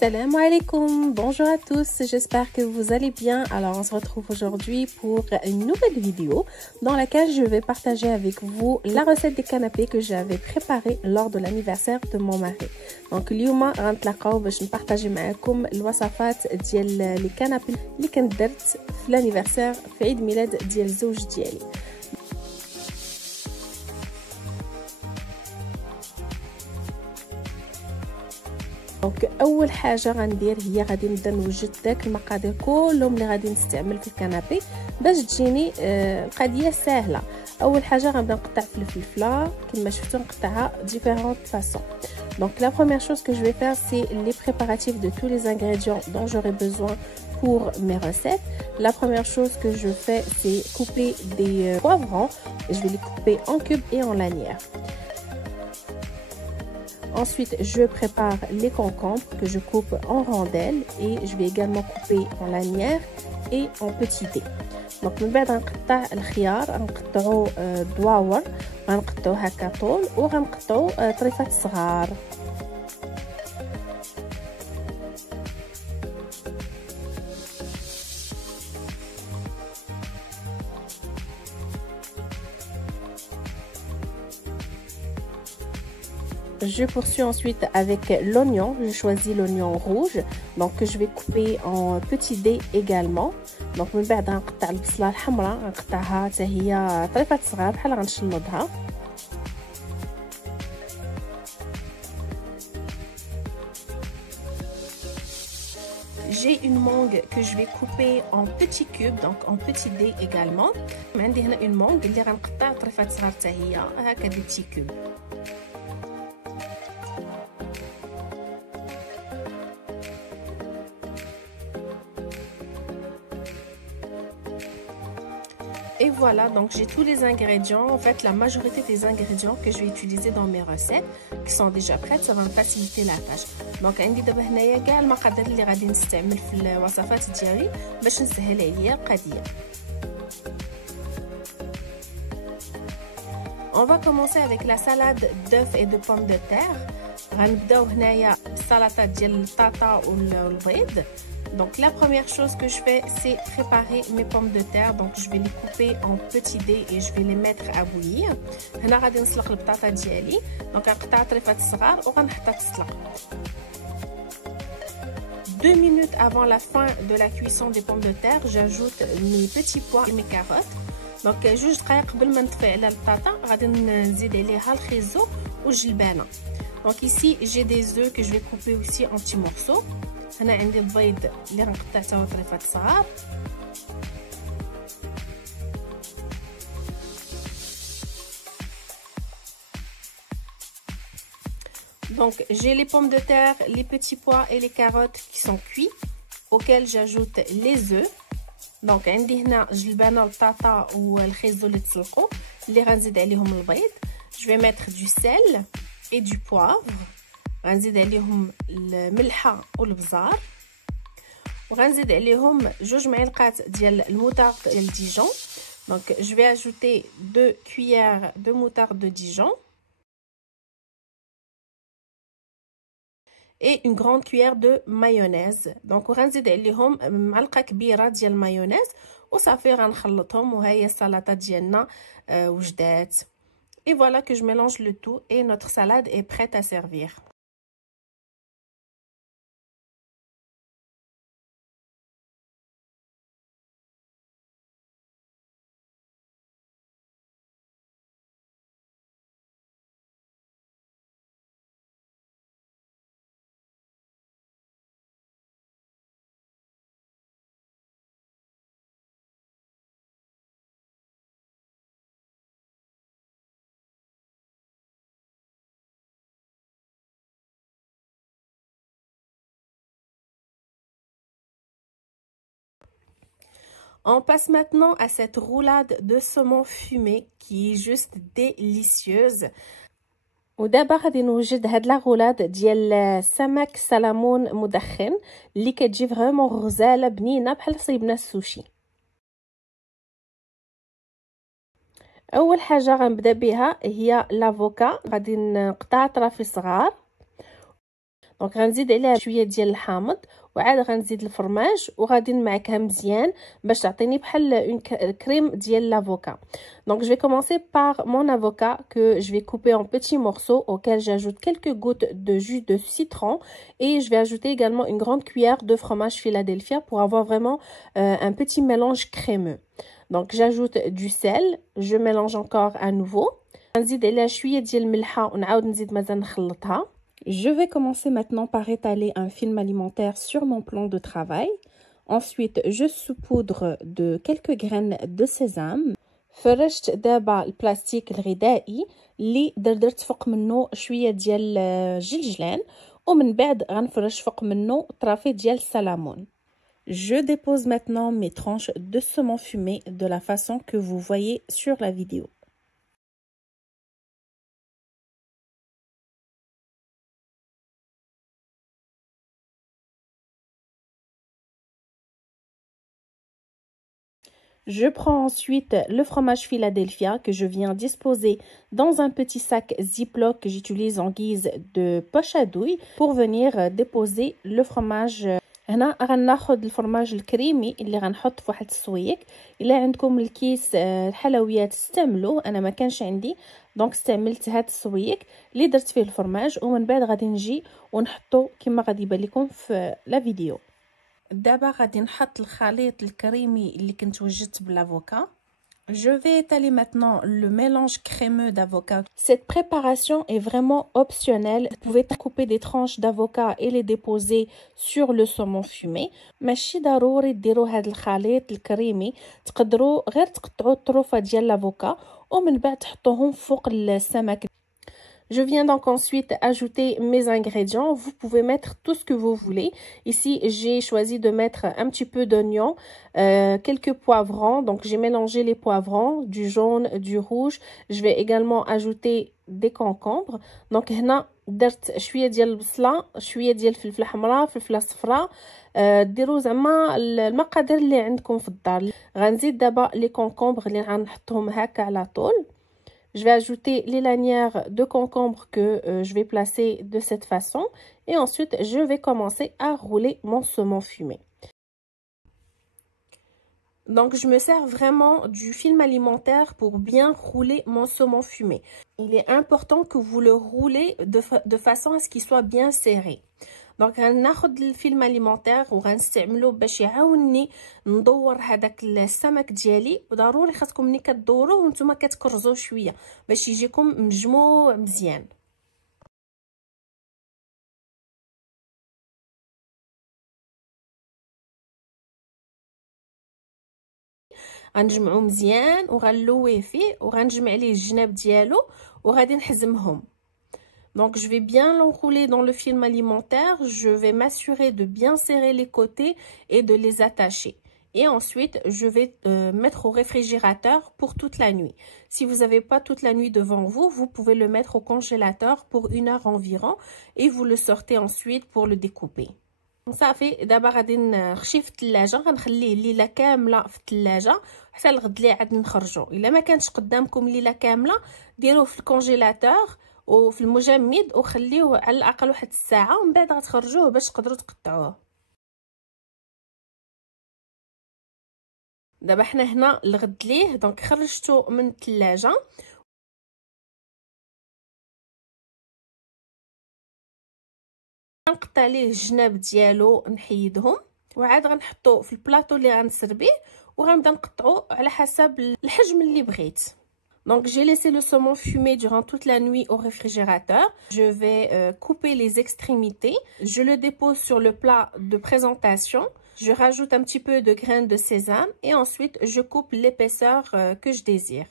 Salam alaikum, bonjour à tous, j'espère que vous allez bien. Alors on se retrouve aujourd'hui pour une nouvelle vidéo dans laquelle je vais partager avec vous la recette des canapés que j'avais préparée lors de l'anniversaire de mon mari. Donc اليوم غنتلاقاو باش نبارطاجي معكم الوصفات ديال لي كانابي اللي كنت درت في l'anniversaire في عيد ميلاد ديال الزوج ديالي. دونك اول حاجه غندير هي غادي نبدا نوجد داك المقادير كلهم اللي غادي نستعمل في الكنابي باش تجيني القضيه سهله. اول حاجه غنبدا نقطع فلفل فلا كما شفتوا نقطعها ديفيرونت فاصون. Donc la première chose que je vais faire c'est les préparatifs de tous les ingrédients dont j'aurai besoin pour mes recettes. La première chose que je fais c'est couper des poivrons, je vais les couper en cubes et en lanières. Ensuite, je prépare les concombres que je coupe en rondelles et je vais également couper en lanières et en petits dés. Donc, من بعد غنقطع الخيار غنقطعو دواور غنقطعو هكا طول وغنقطعو طريفات صغار. Je poursuis ensuite avec l'oignon. Je choisis l'oignon rouge, donc que je vais couper en petits dés également. Donc من بعد غنقطع البصله الحمراء غنقطعها حتى هي طريفات صغار بحال غنشلضها. J'ai une mangue que je vais couper en petits cubes, donc en petits dés également. عندي هنا une mangue اللي غنقطع طريفات صغار حتى هي هكا دي petits cubes. Et voilà, donc j'ai tous les ingrédients, en fait la majorité des ingrédients que je vais utiliser dans mes recettes qui sont déjà prêtes, ça va me faciliter la tâche. Donc عندي دابا هنايا كاع المقادير اللي غادي نستعمل في الوصفات ديالي باش نسهل عليا القضيه. On va commencer avec la salade d'œufs et de pommes de terre. غنبداو هنايا السلطه ديال البطاطا والبيض. Donc la première chose que je fais c'est préparer mes pommes de terre. Donc je vais les couper en petits dés et je vais les mettre à bouillir. هنا غادي نسلق البطاطا ديالي. Donc غنقطع طريفات صغار وغنحطها تسلق. 2 minutes avant la fin de la cuisson des pommes de terre, j'ajoute mes petits pois et mes carottes. Donc جوج دقائق قبل ما نطفي على البطاطا غادي نزيد عليها الخيزو والجلبانه. Donc ici j'ai des œufs que je vais couper aussi en petits morceaux. هنا عندي البيض اللي غنقطع حتى هو طريفات صغار. Donc j'ai les pommes de terre, les petits pois et les carottes qui sont cuits auxquels j'ajoute les œufs. Donc عندي هنا جلبانه والبطاطا والخيزو اللي تسلقوا اللي غنزيد عليهم البيض. Je vais mettre du sel et du poivre. غنزيد عليهم الملحه والبزار وغنزيد عليهم 2 معلقات ديال الموطارد ديال ديجون. Donc je vais ajouter 2 cuillères de moutarde de Dijon et une grande cuillère de mayonnaise. Donc غنزيد عليهم معلقه كبيره ديال المايونيز وصافي غنخلطهم وهي السلطه ديالنا وجدات. Et voilà que je mélange le tout et notre salade est prête à servir. On passe maintenant à cette roulade de saumon fumé qui est juste délicieuse. ودابا غادي نوجد هاد لا غولاد ديال سمك سلمون مدخن اللي كتجي فريمون غزاله بنينه بحال صيبنا السوشي. اول حاجه غنبدا بها هي لافوكا. غادي نقطع طرافي صغار دونك غنزيد عليها شويه ديال الحامض وعاد غنزيد الفرماج وغادي نمعكها مزيان باش تعطيني بحال اون كريم ديال لافوكا. Donc je vais commencer par mon avocat que je vais couper en petits morceaux auxquels j'ajoute quelques gouttes de jus de citron et je vais ajouter également une grande cuillère de fromage Philadelphia pour avoir vraiment un petit mélange crémeux. Donc j'ajoute du sel, je mélange encore à nouveau. غنزيد عليها شويه ديال الملحه ونعاود نزيد مازال نخلطها. Je vais commencer maintenant par étaler un film alimentaire sur mon plan de travail. Ensuite, je saupoudre de quelques graines de sésame. فرشت دابا البلاستيك الغذائي اللي درت فوق منه شويه ديال الجلجلان ومن بعد غنفرش فوق منه طرافي ديال السلامون. Je dépose maintenant mes tranches de saumon fumé de la façon que vous voyez sur la vidéo. Je prends ensuite le fromage Philadelphia que je viens disposer dans un petit sac Ziploc que j'utilise en guise de poche à douille pour venir déposer le fromage. هنا غناخد الفرماج الكريمي اللي غنحط في واحد السويق. الا عندكم الكيس الحلويات استعملوه، انا ما كانش عندي دونك استعملت هاد السويق اللي درت فيه الفرماج ومن بعد غادي نجي ونحطو كما غادي يبان لكم في لا فيديو. دابا غادي نحط الخليط الكريمي اللي كنت وجدت بالافوكا. Je vais étaler maintenant le mélange crémeux d'avocat. Cette préparation est vraiment optionnelle. Vous pouvez couper des tranches d'avocat et les déposer sur le saumon fumé. ماشي ضروري ديروا هذا الخليط الكريمي، تقدروا غير تقطعوا الطروفه ديال الافوكا ومن بعد تحطوهم فوق السمك. Je viens donc ensuite ajouter mes ingrédients. Vous pouvez mettre tout ce que vous voulez. Ici, j'ai choisi de mettre un petit peu d'oignon, quelques poivrons. Donc, j'ai mélangé les poivrons, du jaune, du rouge. Je vais également ajouter des concombres. Donc, هنا درت شوية ديال البصلة، شوية ديال الفلفلة حمراء، فلفلة صفراء. ديروا زعما المقادير اللي عندكم في الدار. غنزيد دابا لي كونكومبر اللي غنحطهم هكا على طول. Je vais ajouter les lanières de concombre que je vais placer de cette façon. Et ensuite, je vais commencer à rouler mon saumon fumé. Donc, je me sers vraiment du film alimentaire pour bien rouler mon saumon fumé. Il est important que vous le roulez de façon à ce qu'il soit bien serré. دونك غناخد الفيلم اليمونتير وغنستعملو باش يعاونني ندور هذاك السمك ديالي. وضروري خاصكم ملي كدوروه وانتم كتكرزوه شويه باش يجيكم مجموع مزيان. غنجمعو مزيان وغنلويه فيه وغنجمع عليه الجناب ديالو وغادي نحزمهم. Donc, je vais bien l'enrouler dans le film alimentaire. Je vais m'assurer de bien serrer les côtés et de les attacher. Et ensuite, je vais mettre au réfrigérateur pour toute la nuit. Si vous n'avez pas toute la nuit devant vous, vous pouvez le mettre au congélateur pour 1 heure environ. Et vous le sortez ensuite pour le découper. صافي دابا غادي نخشيه في الثلاجه، غنخليه الليله كامله في الثلاجه حتى الغد اللي عاد نخرجو. الا ما كانش قدامكم ليله كامله ديروه في الكونجيلاتور وفي المجمد وخليوه على الاقل واحد الساعه ومن بعد غتخرجوه باش تقدروا تقطعوه. دابا حنا هنا الغد ليه دونك خرجته من الثلاجه. غنقطع ليه الجناب ديالو نحيدهم وعاد غنحطو في البلاطو اللي غنسربيه وغنبدا نقطعو على حسب الحجم اللي بغيت. Donc, j'ai laissé le saumon fumer durant toute la nuit au réfrigérateur. Je vais couper les extrémités. Je le dépose sur le plat de présentation. Je rajoute un petit peu de graines de sésame et ensuite, je coupe l'épaisseur que je désire.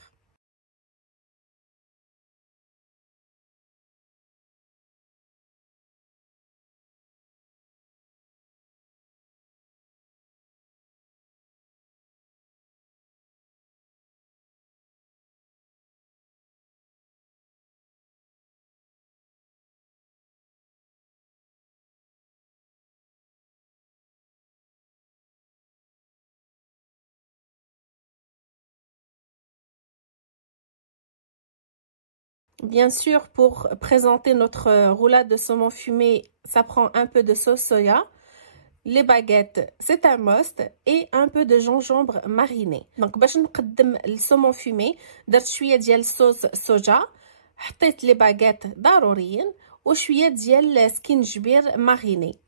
Bien sûr, pour présenter notre roulade de saumon fumé, ça prend un peu de sauce soya. Les baguettes, c'est un must. Et un peu de gingembre mariné. Donc, باش نقدم السومون فumé, درت شوية ديال الصوص soja. حطيت لي باغيت ضروريين وشويه ديال سكينجبير ماريني.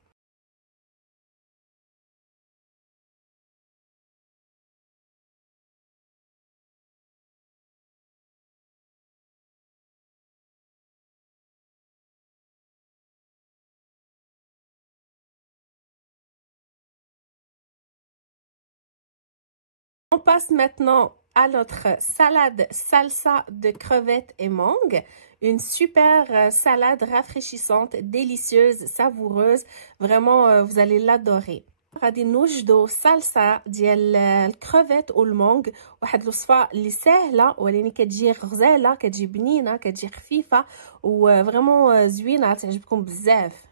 On passe maintenant à notre salade salsa de crevettes et mangue. Une super salade rafraîchissante, délicieuse, savoureuse. Vraiment, vous allez l'adorer. غادي نوجدوا صلصه ديال الكروفيت والمونغ، واحد الوصفه اللي سهله ولكن كتجي غزاله، كتجي بنينه، كتجي خفيفه وفريمون زوينه، تعجبكم بزاف.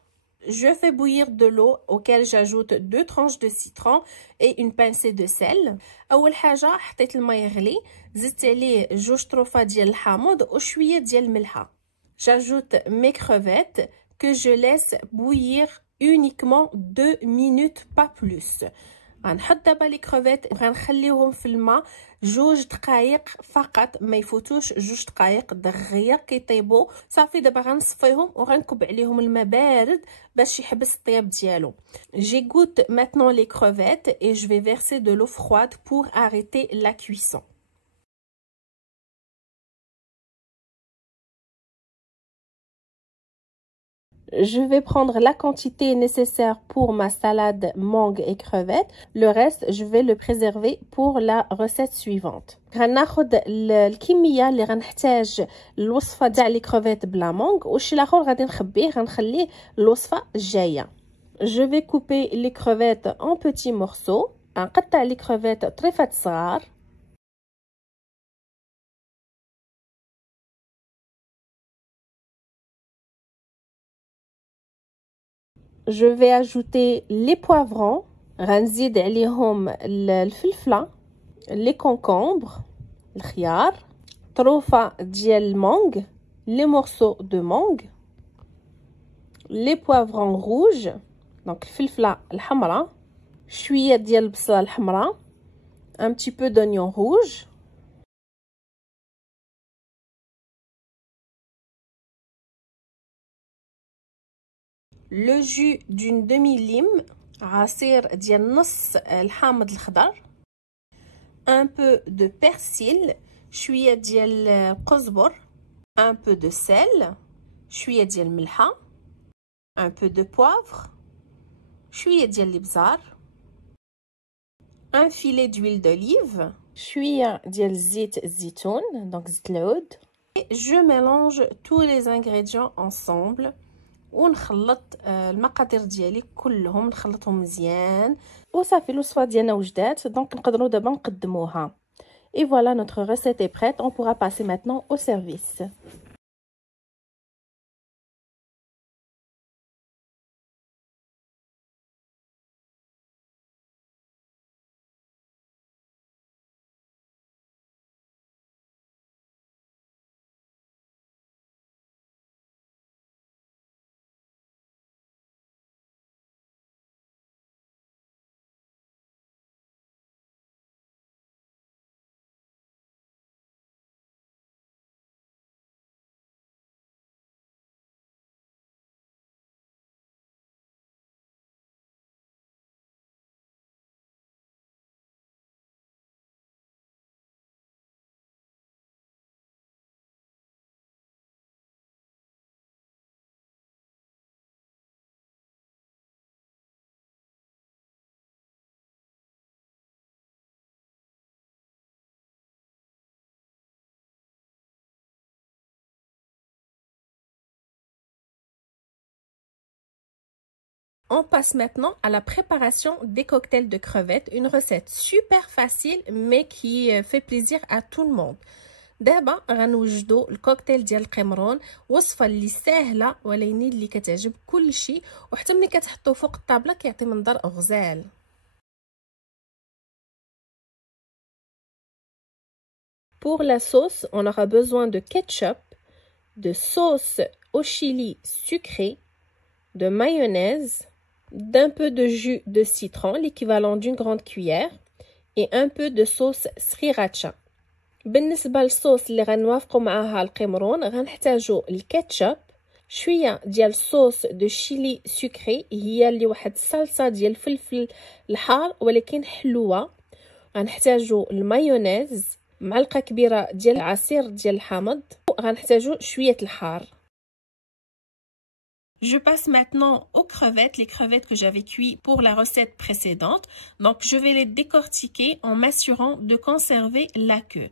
Je fais bouillir de l'eau auquel j'ajoute 2 tranches de citron et une pincée de sel. أول حاجة حطيت الماء يغلي، زدت عليه 2 طروفات ديال الحامض وشوية ديال الملحة. J'ajoute mes crevettes que je laisse bouillir uniquement 2 minutes, pas plus. غنحط دابا لي كروفيت وغنخليهم في الماء 2 دقائق فقط، ما يفوتوش 2 دقائق دغيا كيطيبوا. صافي دابا غنصفيهم وغنكب عليهم الماء بارد باش يحبس الطياب ديالو. J'égoutte maintenant les crevettes et je vais verser de l'eau froide pour arrêter la cuisson. Je vais prendre la quantité nécessaire pour ma salade mangue et crevettes. Le reste, je vais le préserver pour la recette suivante. غناخد الكميه اللي غنحتاج الوصفه تاع لي كروفيت بلا مونغ، والشي الاخر غادي نخبيه، غنخليه الوصفه الجايه. Je vais couper les crevettes en petits morceaux. غنقطع لي كروفيت طريفات صغار. Je vais ajouter les poivrons, غنزيد عليهم الفلفله، les concombres، الخيار، طروفه ديال المونغ، les morceaux de mangue، les poivrons rouges، donc الفلفله الحمراء، شويه ديال البصله الحمراء، un petit peu d'oignon rouge. Le jus d'une demi-lime، عصير ديال نص الحامض الخضر. Un peu de persil، شويه ديال القزبر. Un peu de sel، شويه ديال الملحه. Un peu de poivre، شويه ديال الابزار. Un filet d'huile d'olive، شويه ديال زيت الزيتون، donc زيت العود. Et je mélange tous les ingrédients ensemble ونخلط المقادير ديالي كلهم، نخلطهم مزيان وصافي. الوصفه ديالنا وجدات، دونك نقدروا دابا نقدموها. Et voilà, notre recette est prête. On pourra passer maintenant au service. On passe maintenant à la préparation des cocktails de crevettes, une recette super facile mais qui fait plaisir à tout le monde. دابا غنوجدوا الكوكتيل ديال القمرون، وصفه اللي ساهله ولكن اللي كتعجب كلشي، وحتى ملي كتحطوه فوق الطابله كيعطي منظر غزال. Pour la sauce, on aura besoin de ketchup, de sauce au chili sucré, de mayonnaise, d'un peu de jus de citron, l'équivalent d'une grande cuillère, et un peu de sauce sriracha. بالنسبة للصوص اللي غنوافقوا معاها القمرون غنحتاجو الكاتشب، شويه ديال الصوص دو شيلي سكري، هي اللي واحد الصلصه ديال الفلفل الحار ولكن حلوه. غنحتاجو المايونيز، معلقه كبيره ديال العصير ديال الحامض، غنحتاجو شويه الحار. Je passe maintenant aux crevettes, les crevettes que j'avais cuites pour la recette précédente. Donc, je vais les décortiquer en m'assurant de conserver la queue.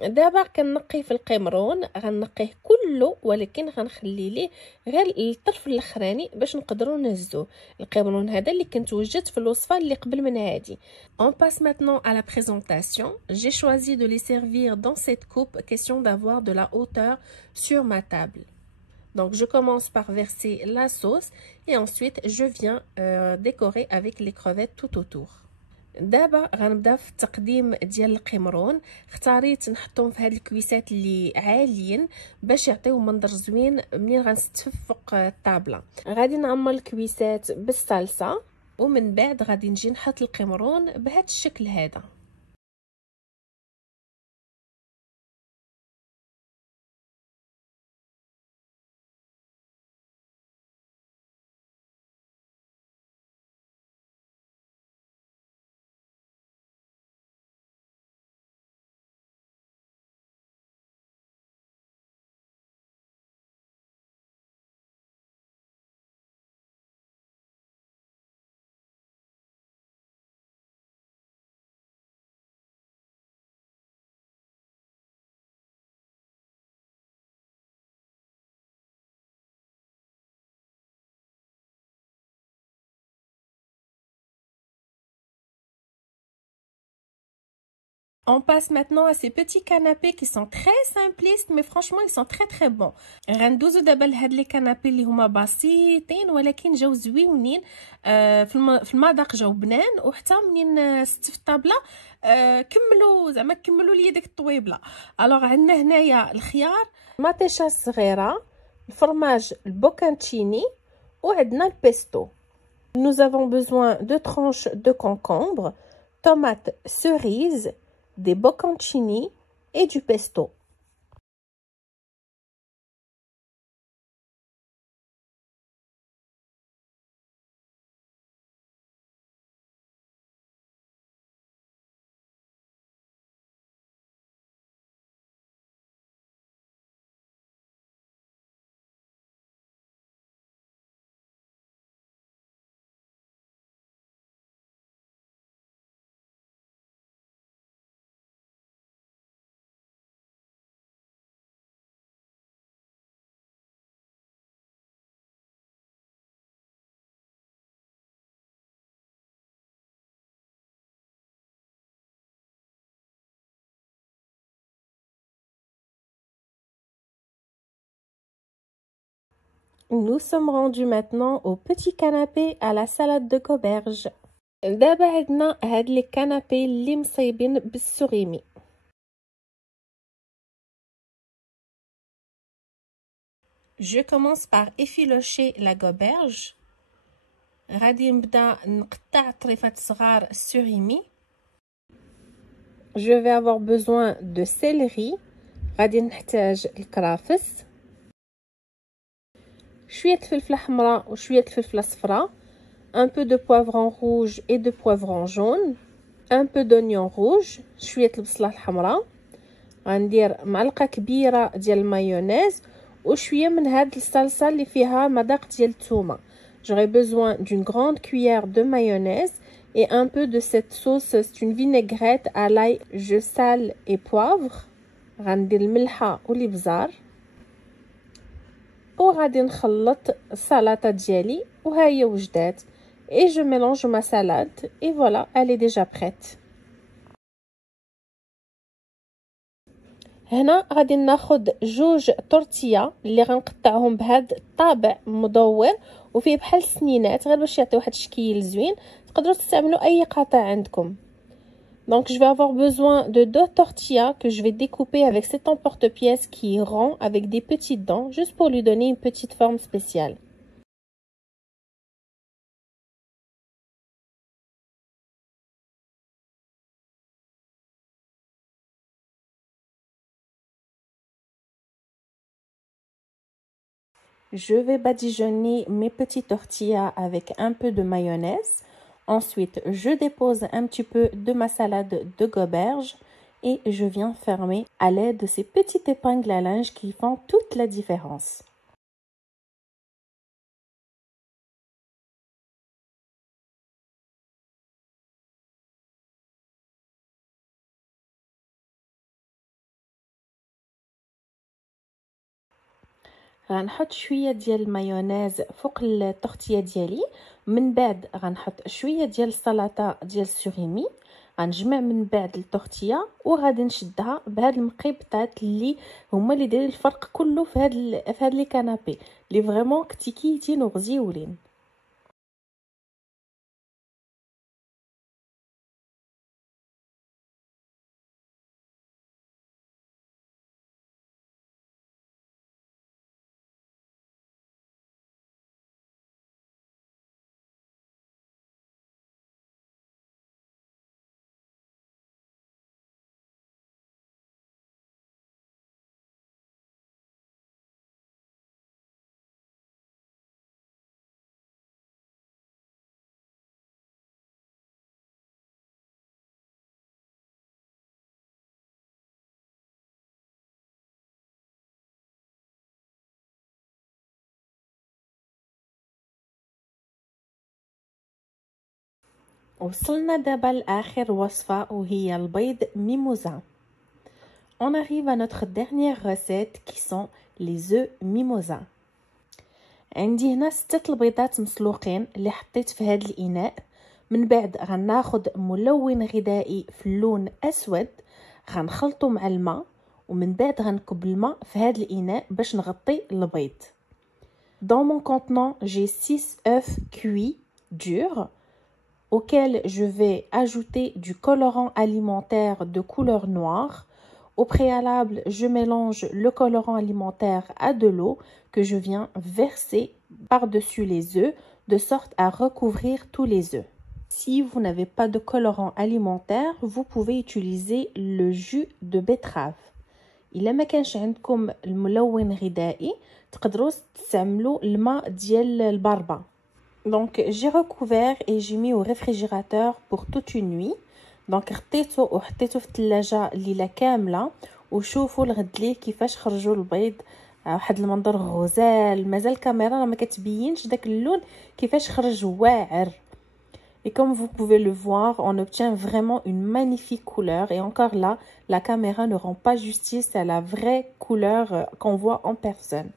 دابا كنقي في القمرون، غنقيه كله ولكن غنخلي ليه غير الطرف الاخراني باش نقدروا نهزوه. القمرون هذا اللي كنت وجدت في الوصفه اللي قبل من هذه. On passe maintenant à la présentation. J'ai choisi de les servir dans cette coupe, question d'avoir de la hauteur sur ma table. Donc je commence par verser la sauce et ensuite je viens décorer avec les crevettes tout autour. دابا غنبدا في التقديم ديال القمرون. اختاريت نحطهم في هاد الكويسات اللي عاليين باش يعطيو منظر زوين منين غنستف فوق الطابله. غادي نعمر الكويسات بالصلصه ومن بعد غادي نجي نحط القمرون بهذا الشكل هذا. On passe maintenant à ces petits canapés qui sont très simplistes mais franchement ils sont très bons. غندوزو دابا لهاد لي كانابي اللي هما بسيطين ولكن جاو زويونين، في المذاق جاو بنان، وحتى منين ست في الطابله كملوا لي ديك الطويبله. الوغ عندنا هنايا الخيار، مطيشه صغيره، الفرماج البوكانتشيني، وعندنا البيستو. Nous avons besoin de tranches de concombre, tomates cerises, des bocconcini et du pesto. Nous sommes rendus maintenant au petit canapé à la salade de coberge. دابا عندنا هاد لي كانابي اللي مصايبين بالسوريمي. Je commence par effilocher la goberge. غادي نبدا نقطع طريفات صغار السوريمي. Je vais avoir besoin de céleri. غادي نحتاج الكرافس، شويه الفلفله حمراء وشويه الفلفله صفراء، un peu de poivron rouge et de poivron jaune, un peu d'oignon rouge، شويه البصله الحمراء. غندير معلقه كبيره ديال المايونيز وشويه من هاد الصلصه اللي فيها مذاق ديال الثومه. J'aurai besoin d'une grande cuillère de mayonnaise et un peu de cette sauce. C'est une vinaigrette à l'ail, je sale et poivre. غندير الملحه والابزار وغادي نخلط السلطه ديالي وها هي وجدات. Et je mélange ma salade et voilà, elle est déjà prête. هنا غادي ناخذ جوج طورتيا اللي غنقطعهم بهذا الطابع مدور وفيه بحال السنينات غير باش يعطي واحد الشكل زوين. تقدروا تستعملوا اي قطع عندكم. Donc, je vais avoir besoin de 2 tortillas que je vais découper avec cet emporte-pièce qui est rond avec des petites dents, juste pour lui donner une petite forme spéciale. Je vais badigeonner mes petites tortillas avec un peu de mayonnaise. Ensuite, je dépose un petit peu de ma salade de goberge et je viens fermer à l'aide de ces petites épingles à linge qui font toute la différence. غنحط شويه ديال المايونيز فوق التورتيه ديالي. من بعد غنحط شويه ديال السلطه ديال السوريمي. غنجمع من بعد التورتيه وغادي نشدها بهاد المقيبطات اللي هما اللي دايرين الفرق كله في هاد لي كانابي اللي فريمون كتيكيتين وغزيولين. وصلنا دابا لاخر وصفه وهي البيض ميموزا. On arrive à notre dernière recette qui sont les œufs mimosa. عندي هنا 6 البيضات مسلوقين اللي حطيت في هذا الاناء. من بعد غناخذ ملون غذائي في اللون اسود غنخلطو مع الماء ومن بعد غنكب الماء في هذا الاناء باش نغطي البيض. Dans mon contenant, j'ai 6 œufs cuits durs auxquels je vais ajouter du colorant alimentaire de couleur noire. Au préalable, je mélange le colorant alimentaire à de l'eau que je viens verser par-dessus les œufs de sorte à recouvrir tous les œufs. Si vous n'avez pas de colorant alimentaire, vous pouvez utiliser le jus de betterave. إلا ما كانش عندكم الملون غذائي تقدروا تستعملوا الماء ديال البربة. Donc j'ai recouvert et j'ai mis au réfrigérateur pour toute une nuit. دونك غطيته وحطيته في الثلاجه الليله كامله وشوفوا الغد ليه كيفاش خرجوا البيض واحد المنظر غزال. مازال الكاميرا راه ما كتبينش داك اللون كيفاش خرج واعر. Et comme vous pouvez le voir, on obtient vraiment une magnifique couleur. Et encore là, la caméra ne rend pas justice à la vraie couleur qu'on voit en personne.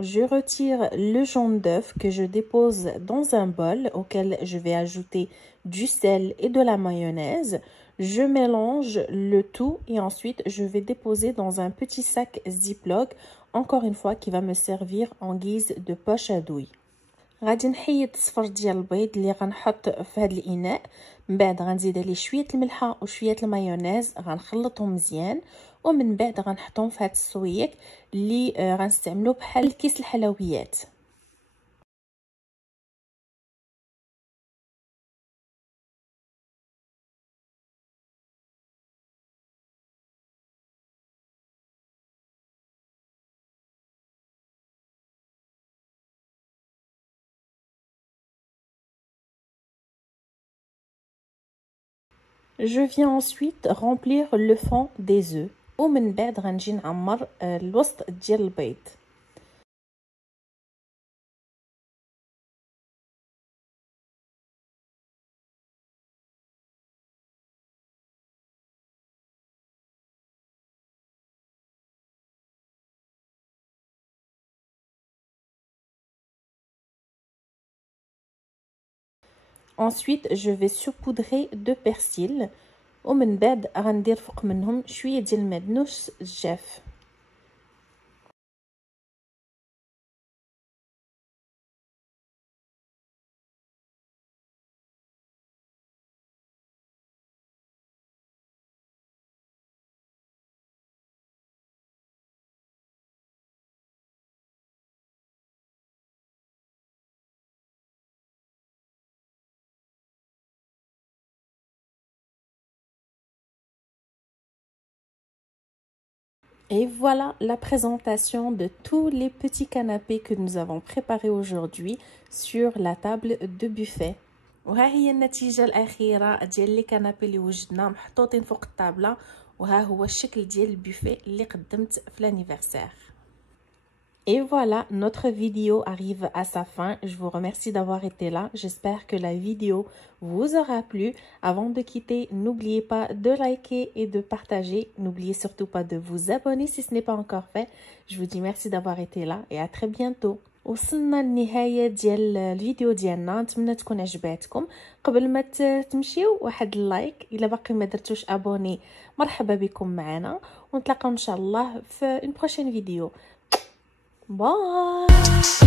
Je retire le jaune d'œuf que je dépose dans un bol auquel je vais ajouter du sel et de la mayonnaise. Je mélange le tout et ensuite je vais déposer dans un petit sac Ziploc, encore une fois qui va me servir en guise de poche à douille. غادي نحيد الصفر ديال البيض اللي غنحط في هذا الاناء. من بعد غنزيد عليه شويه الملحه وشويه المايونيز غنخلطهم مزيان ومن بعد غنحطهم في هذا السويق اللي غنستعملوه بحال كيس الحلويات. Je viens ensuite remplir le fond des œufs ومن بعد غنجي نعمر الوسط ديال البيض. Ensuite, je vais saupoudrer de persil ومن بعد غندير فوق منهم شويه ديال المعدنوس الجاف. Et voilà la présentation de tous les petits canapés que nous avons préparés aujourd'hui sur la table de buffet. وها هي النتيجة الأخيرة ديال لي كانابي اللي وجدنا محطوطين فوق الطابلة وها هو الشكل ديال البوفيه اللي قدمت في l'anniversaire. Et voilà, notre vidéo arrive à sa fin. Je vous remercie d'avoir été là. J'espère que la vidéo vous aura plu. Avant de quitter, n'oubliez pas de liker et de partager. N'oubliez surtout pas de vous abonner si ce n'est pas encore fait. Je vous dis merci d'avoir été là et à très bientôt. وصلنا لنهاية ديال الفيديو ديالنا. نتمنى تكون عجباتكم. قبل ما تمشيو واحد اللايك الا باقي ما درتوش ابوني مرحبا بكم معنا ونتلاقاو ان شاء الله في une prochaine vidéo. Bye.